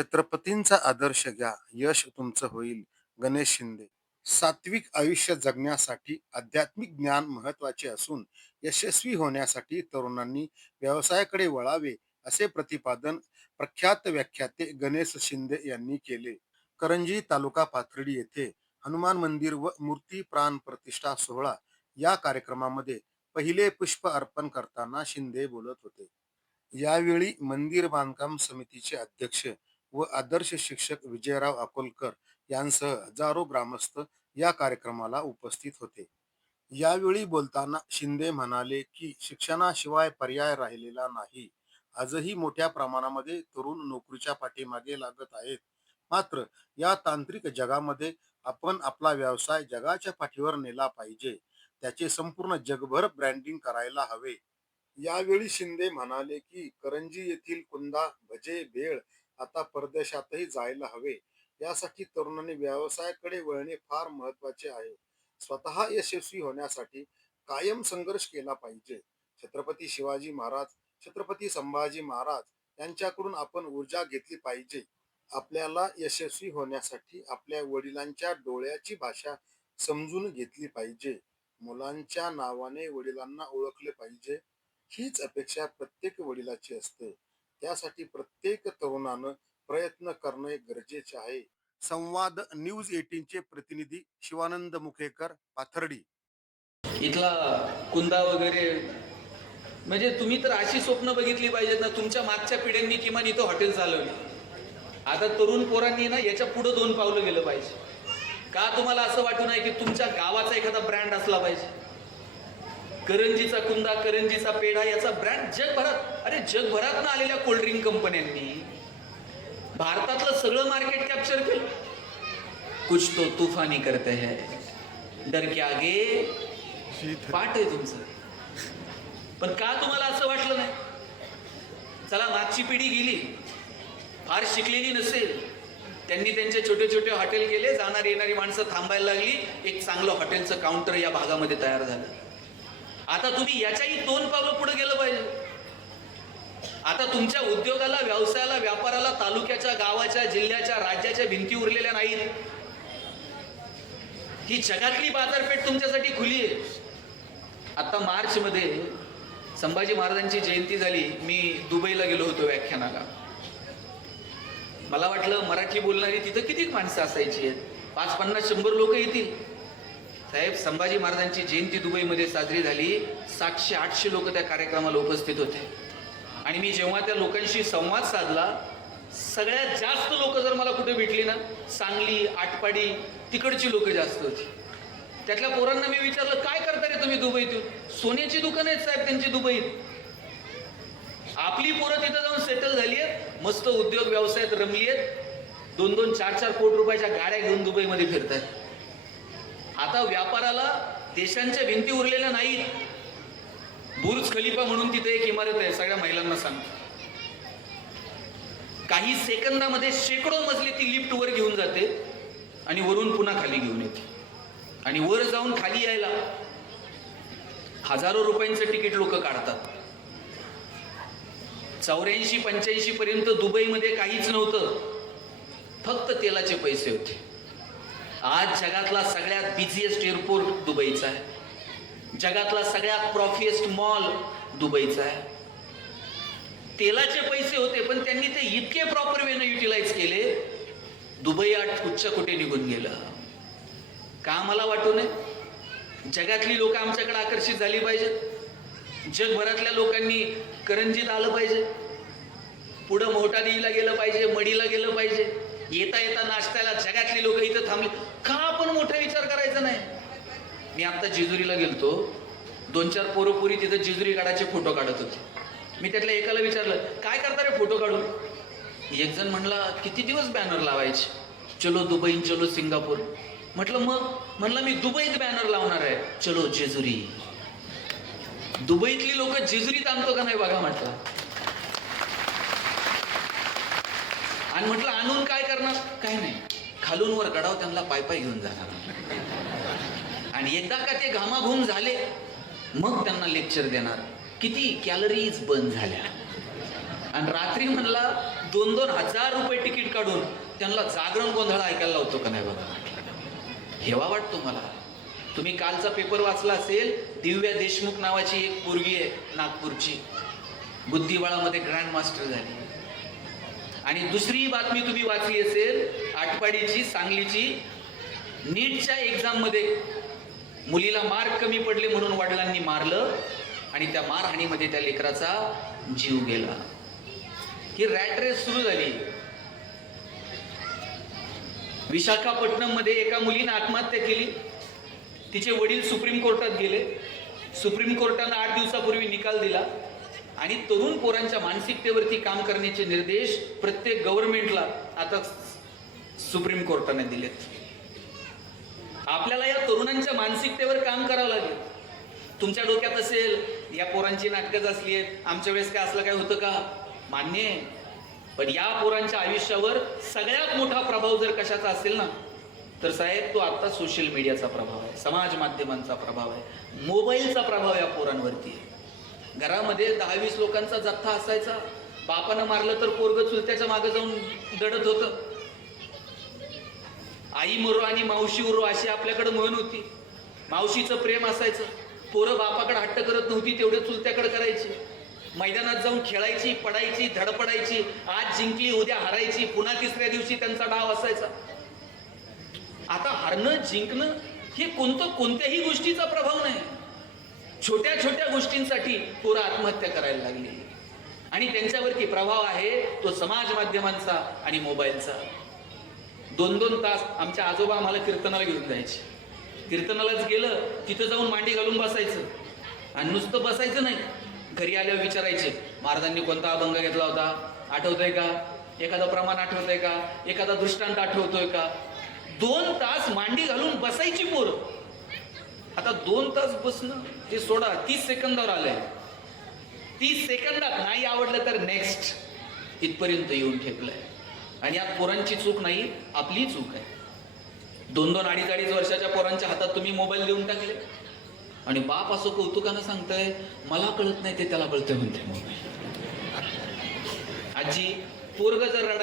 छत्रपतींचा आदर्श घ्या यश तुमचं होईल. गणेश शिंदे. सात्विक आयुष्य जगण्यासाठी आध्यात्मिक ज्ञान महत्त्वाचे असून यशस्वी होण्यासाठी तरुणांनी व्यवसायाकडे वळावे असे प्रतिपादन प्रख्यात व्याख्याते गणेश शिंदे यांनी केले. करंजी तालुका पाथर्डी येथे हनुमान मंदिर व मूर्ती प्राण प्रतिष्ठा सोहळा या कार्यक्रमामध्ये पहिले पुष्प अर्पण करताना शिंदे बोलत होते. यावेळी मंदिर बांधकाम समितीचे अध्यक्ष व आदर्श शिक्षक विजयराव अकोलकर यांसह हजारो ग्रामस्थ या कार्यक्रमाला उपस्थित होते. यावेळी बोलताना शिंदे म्हणाले की शिक्षणाशिवाय पर्याय राहिलेला नाही. आजही मोठ्या प्रमाणामध्ये तरुण नोकरीच्या पाठीमागे लागत आहेत. मात्र या तांत्रिक जगामध्ये आपण आपला व्यवसाय जगाच्या पाठीवर नेला पाहिजे. त्याचे संपूर्ण जगभर ब्रँडिंग करायला हवे. यावेळी शिंदे म्हणाले की करंजी येथील कुंदा भजे भेळ आता परदेशातही जायला हवे. यासाठी तरुणांनी व्यवसायाकडे वळणे फार महत्त्वाचे आहे. स्वतः यशस्वी होण्यासाठी कायम संघर्ष केला पाहिजे. छत्रपती शिवाजी महाराज छत्रपती संभाजी महाराज यांच्याकडून आपण ऊर्जा घेतली पाहिजे. आपल्याला यशस्वी होण्यासाठी आपल्या वडिलांच्या डोळ्याची भाषा समजून घेतली पाहिजे. मुलांच्या नावाने वडिलांना ओळखले पाहिजे. हीच अपेक्षा प्रत्येक वडिलाची असते. त्यासाठी प्रत्येक तरुणानं प्रयत्न करणे गरजेचे आहे. संवाद न्यूज एटीन चे प्रतिनिधी शिवानंद मुखेकर पाथर्डी. इथला कुंदा वगैरे म्हणजे तुम्ही तर अशी स्वप्न बघितली पाहिजेत ना तुमच्या मागच्या पिढ्यांनी किमान इथं हॉटेल चालवली. आता तरुण पोरांनी ना याच्यापुढे दोन पावलं गेलं पाहिजे. का तुम्हाला असं वाटू नये की तुमच्या गावाचा एखादा ब्रँड असला पाहिजे? करंजीचा कुंदा करंजीचा पेढा याचा ब्रँड जगभरात अरे जगभरात ना आलेल्या कोल्ड्रिंक कंपन्यांनी भारतातलं सगळं मार्केट कॅप्चर केलं. कुछ तो तूफानी करते है. डर के आगे पाठ आहे तुमचं. पण का तुम्हाला असं वाटलं नाही? चला मागची पिढी गेली. फार शिकलेली नसेल. त्यांनी त्यांचे छोटे छोटे हॉटेल गेले जाणारी येणारी माणसं थांबायला लागली. एक चांगलं हॉटेलचं काउंटर या भागामध्ये तयार झालं. आता तुम्ही याच्याही दोन पावलं पुढे गेलं पाहिजे. आता तुमच्या उद्योगाला व्यवसायाला व्यापाराला तालुक्याच्या गावाच्या जिल्ह्याच्या राज्याच्या भिंती उरलेल्या नाहीत. ही जगातली बाजारपेठ तुमच्यासाठी खुली आहे. आता मार्च मध्ये संभाजी महाराजांची जयंती झाली. मी दुबईला गेलो होतो व्याख्यानाला. मला वाटलं मराठी बोलणारी तिथं किती माणसं असायची आहेत? पाच पन्नास शंभर लोक येतील. साहेब संभाजी महाराजांची जयंती दुबईमध्ये साजरी झाली. सातशे आठशे लोक त्या कार्यक्रमाला उपस्थित होते. आणि मी जेव्हा त्या लोकांशी संवाद साधला सगळ्यात जास्त लोक जर मला कुठे भेटली ना सांगली आटपाडी तिकडची लोक जास्त होती. त्यातल्या पोरांना मी विचारलं काय करता रे तुम्ही दुबईतून? सोन्याची दुकान आहेत साहेब त्यांची दुबईत. आपली पोरं तिथं जाऊन सेटल झाली आहेत. मस्त उद्योग व्यवसायात रमली आहेत. दोन दोन चार चार कोटी रुपयाच्या गाड्या घेऊन दुबईमध्ये फिरतात आता व्यापाराला देशांच्या भिंती उरलेल्या नाहीत. बुर्ज खलिफा म्हणून तिथे एक इमारत आहे सगळ्या महिलांना सांग काही सेकंदामध्ये शेकडो मजली ती लिफ्ट वर घेऊन जाते आणि वरून पुन्हा खाली घेऊन येते. आणि वर जाऊन खाली यायला हजारो रुपयांचं तिकीट लोक काढतात. चौऱ्याऐंशी पंच्याऐंशी पर्यंत दुबईमध्ये काहीच नव्हतं. फक्त तेलाचे पैसे होते. आज जगातला सगळ्यात बिझिएस्ट एअरपोर्ट दुबईचा आहे. जगातला सगळ्यात प्रॉफिएस्ट मॉल दुबईचा आहे. तेलाचे पैसे होते पण त्यांनी ते इतके प्रॉपर वेनं युटिलाइज केले दुबई आठ उच्च कुठे निघून गेलं. का मला वाटू नये? जगातली लोक आमच्याकडे आकर्षित झाली पाहिजेत. जगभरातल्या लोकांनी करंजीत आलं पाहिजे. पुढं मोठाडीला गेलं पाहिजे मडीला गेलं पाहिजे. येता येता नाश्त्याला जगातली लोक इथं थांबली. का आपण मोठा विचार करायचा नाही? मी आता जेजुरीला गेलतो. दोन चार पोरोपुरी तिथं जेजुरी काढायचे फोटो काढत होते. मी त्यातल्या एकाला विचारलं काय करता रे फोटो काढून? एक जण म्हणला किती दिवस बॅनर लावायचे? चलो दुबई चलो सिंगापूर. म्हटलं मग? म्हणलं मी दुबईत बॅनर लावणार आहे. चलो जेजुरी. दुबईतली लोक जेजुरीत आणतो का नाही बघा म्हटलं. आणि म्हटलं आणून काय करणार? काय नाही. खालून वर गडाव त्यांना पाय पाय घेऊन जाणार. आणि एकदा का ते घामाघूम झाले मग त्यांना लेक्चर देणार. किती कॅलरीज बंद झाल्या. आणि रात्री म्हणला दोन दोन हजार रुपये तिकीट काढून त्यांना जागरण गोंधळ ऐकायला लावतो का नाही बघा. हेवा वाटतो मला. तुम्ही कालचा पेपर वाचला असेल दिव्या देशमुख नावाची एक पोरगी आहे नागपूरची. बुद्धिबळामध्ये ग्रँड मास्टर झाली. आणि दुसरी बातमी तुम्ही वाचली असेल आटपाडीची सांगलीची नीटच्या एक्झाममध्ये मुलीला मार्क कमी पडले म्हणून वडिलांनी मारलं आणि त्या मारहाणीमध्ये त्या लेकराचा जीव गेला. ही रॅट रेस सुरू झाली. विशाखापट्टणममध्ये एका मुलीने आत्महत्या केली. तिचे वडील सुप्रीम कोर्टात गेले. सुप्रीम कोर्टानं आठ दिवसापूर्वी निकाल दिला. आणि तरुण पोरांच्या मानसिकतेवरती काम करण्याचे निर्देश प्रत्येक गव्हर्नमेंटला आता सुप्रीम कोर्टाने दिलेत. आपल्याला या तरुणांच्या मानसिकतेवर काम करावं लागेल. तुमच्या डोक्यात असेल या पोरांची नाटकच असली आहेत आमच्या वेळेस काय असलं काय होतं का? मान्य आहे. पण या पोरांच्या आयुष्यावर सगळ्यात मोठा प्रभाव जर कशाचा असेल ना तर साहेब तो आता सोशल मीडियाचा प्रभाव आहे समाज माध्यमांचा प्रभाव आहे मोबाईलचा प्रभाव या पोरांवरती आहे. घरामध्ये दहा वीस लोकांचा जथ्था असायचा. बापानं मारलं तर पोरग चुलत्याच्या मागे जाऊन दडत होतं. आई मरो आणि मावशी उरो अशी आपल्याकडे म्हण होती. मावशीचं प्रेम असायचं. पोरं बापाकडे हट्ट करत नव्हती तेवढे चुलत्याकडे करायची. मैदानात जाऊन खेळायची पडायची धडपडायची आज जिंकली उद्या हरायची पुन्हा तिसऱ्या दिवशी त्यांचा डाव असायचा. आता हरणं जिंकणं हे कोणतं कोणत्याही गोष्टीचा प्रभाव नाही. छोट्या छोट्या गोष्टींसाठी पोरं आत्महत्या करायला लागली. आणि त्यांच्यावरती प्रभाव आहे तो समाज माध्यमांचा आणि मोबाईलचा. दोन दोन तास आमच्या आजोबा आम्हाला कीर्तनाला घेऊन जायचे. कीर्तनालाच गेलं तिथं जाऊन मांडी घालून बसायचं. आणि नुसतं बसायचं नाही घरी आल्यावर विचारायचे महाराजांनी कोणता अभंग घेतला होता? आठवतोय का? एखादा प्रमाण आठवतोय का? एखादा दृष्टांत आठवतोय का? दोन तास मांडी घालून बसायची पोरं. आता दोन तास बसणं ते सोडा तीस सेकंदावर आलंय. तीस सेकंदात नाही आवडलं तर नेक्स्ट इथपर्यंत येऊन ठेपलंय आणि यात पोरांची चूक नाही आपली चूक आहे. दोन दोन अडीच अडीच वर्षाच्या पोरांच्या हातात तुम्ही मोबाईल देऊन टाकले. आणि बाप असं कौतुकानं सांगताय मला कळत नाही ते त्याला कळतंय म्हणते मोबाईल आजी पोरग जर रडा